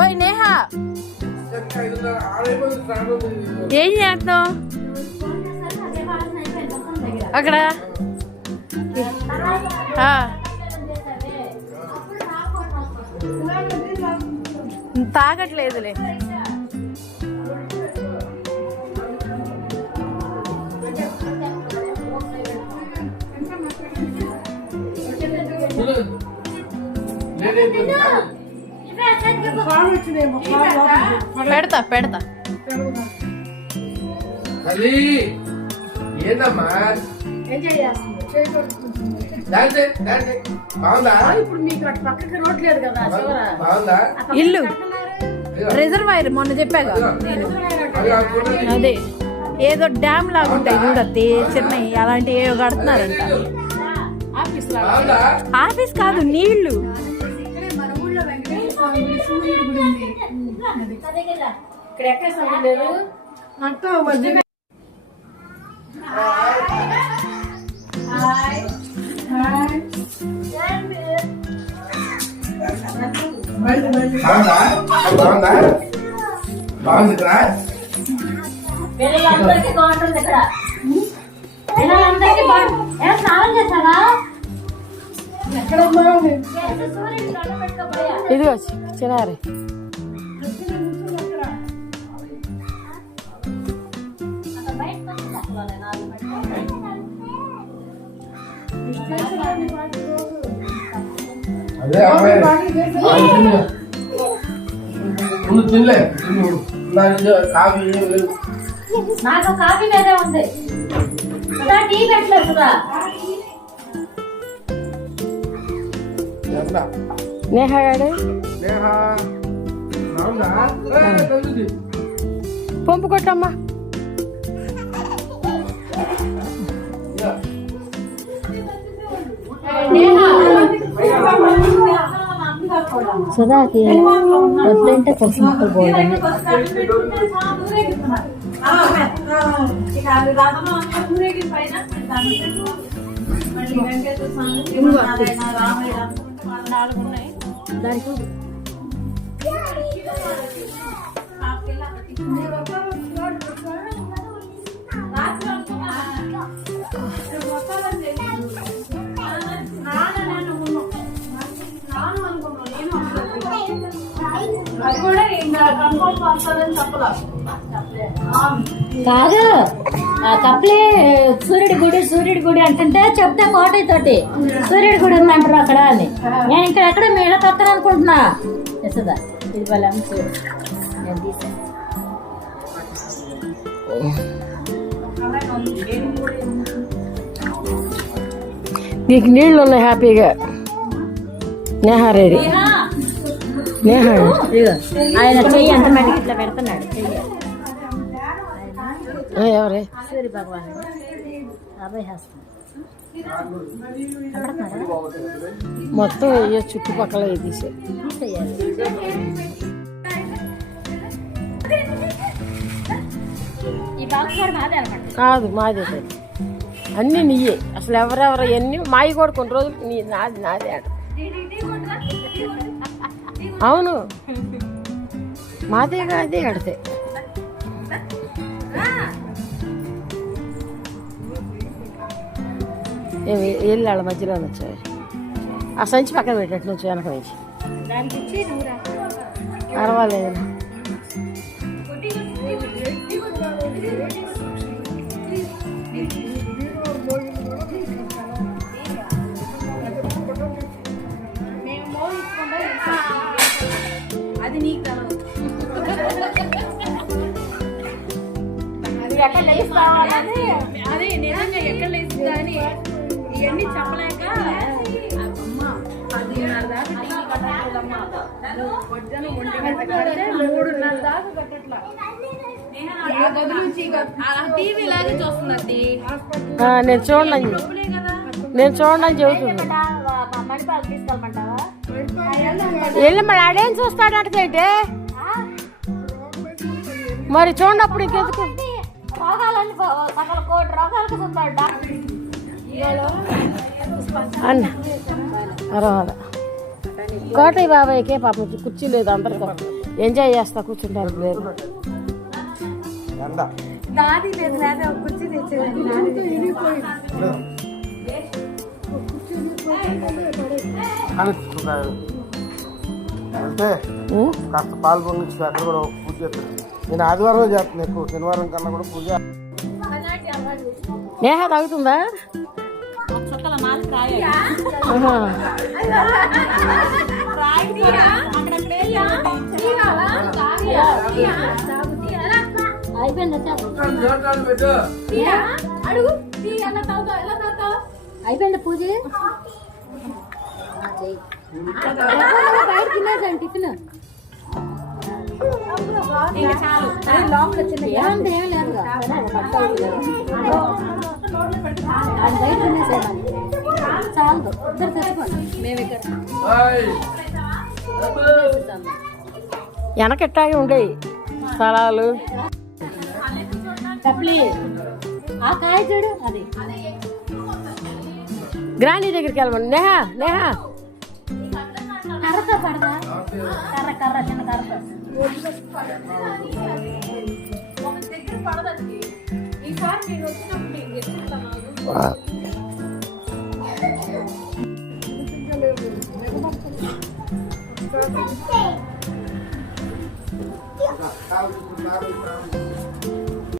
ఓయ్ నేహా ఏం చేస్తున్నావు అక్కడ? తాగట్లేదులే. పెడతా పెడతా. ఏంటమ్మా ఇల్లు రిజర్వాయర్ మొన్న చెప్పాగా నేను. అదే ఏదో డ్యామ్ లాగా ఉంటాయి చూడత్తి చెన్నై, అలాంటి ఏవో కడుతున్నారంట. ఆఫీస్ కాదు, నీళ్లు. పిల్లలందరికీ బాగుంటుంది ఇక్కడ. పిల్లలందరికీ బాగుంటుంది. స్నానం చేశానా? ఇదిగో చిన్నారి. నాకు కాఫీ వేరే ఉంది. టీ పెట్టలేదు. నేహా గాడు పంపు కొట్టమ్మా. సుధాకి వద్దంటే పప్పు ముక్కలు పోవడం. దానికి కాదు కప్లే సూర్యుడి గుడి అంటుంటే చెప్తే కోటయ్య తోటి సూర్యుడి గుడి ఉందంటారు అక్కడ అని. నేను ఇక్కడ ఎక్కడ మేళ పక్కన అనుకుంటున్నా. ఎసదా ఇది వాళ్ళ నేను తీసాను. నీకు నీళ్ళు ఉన్నాయి హ్యాపీగా. నేహా రెడీ. నేహా ఆయన చెయ్యి అంత మటుకు ఇట్లా పెడుతున్నాడు. ఎవరే? సూర్య భగవాన్ అభయ హస్తం మొత్తం చుట్టుపక్కల తీసేయాలి. కాదు మాదే, అన్నీ నీయే. అసలు ఎవరెవరు ఎన్ని మాయి కూడా కొన్ని రోజులు నీ నాదే ఆడ. అవును మాదేగా, అదే ఆడితే. వెళ్ళి వాళ్ళ మధ్యలో వచ్చాయి. ఆ సంచి పక్కన పెట్టినట్టు నుంచి వెనక నుంచి. పర్వాలేదు. అది నీకు అదే నిజంగా ఎక్కడ లేస్తుందా అని ఇవన్నీ చెప్పలేక అమ్మ 10:30 దాకా టీవీ కట్టట్లేదమ్మా. మధ్యాహ్నం 1 గంట కంటే 3:30 దాకా కట్టట్లా. ఆ గది నుంచి టీవీ లాగే చూస్తున్నది. నేను చూడండి చెబుతుంది. వెళ్ళి మరి ఆడేం చూస్తాడంటే మరి చూడప్పుడు ఇంకెందుకు రోగాలని సకల కోటి రోగాలకు చూస్తాడు అన్న. పర్వాలే. కోటయ్య బాబాయ్కే పాపం కుర్చీ లేదు, అందరితో ఎంజాయ్ చేస్తా కూర్చుంటారు లేదు. నాది లేదు, లేదా కుర్చీ తెచ్చేదండి. అంటే కాస్త పాలు పొంగించి అక్కడ కూడా పూజ చేస్తాను. నేను ఆదివారం చేస్తాను ఎక్కువ, శనివారం కన్నా కూడా పూజ. నేహ తాగుతుందా? ఆహా. అయిపోయింది పూజ. బయట తినేసాను టిఫిన్. ఏమంటే ఏం లేదు, బయట తినేసాను. చాలు, ఇద్దరు తెచ్చుకోండి. వెనకెట్టాగే ఉండేవి స్థలాలు. కప్లీ ఆ కాయ చూడు, అది గ్రాండీ దగ్గరికి వెళ్ళమండి. నేహా నేహా కర్రతో పడదా, కర్ర కర్ర చిన్న కర్రతో. దగ్గర పడదండి. ఈసారి నేను వచ్చినప్పుడు నేను ఎత్తుతాను. కాలు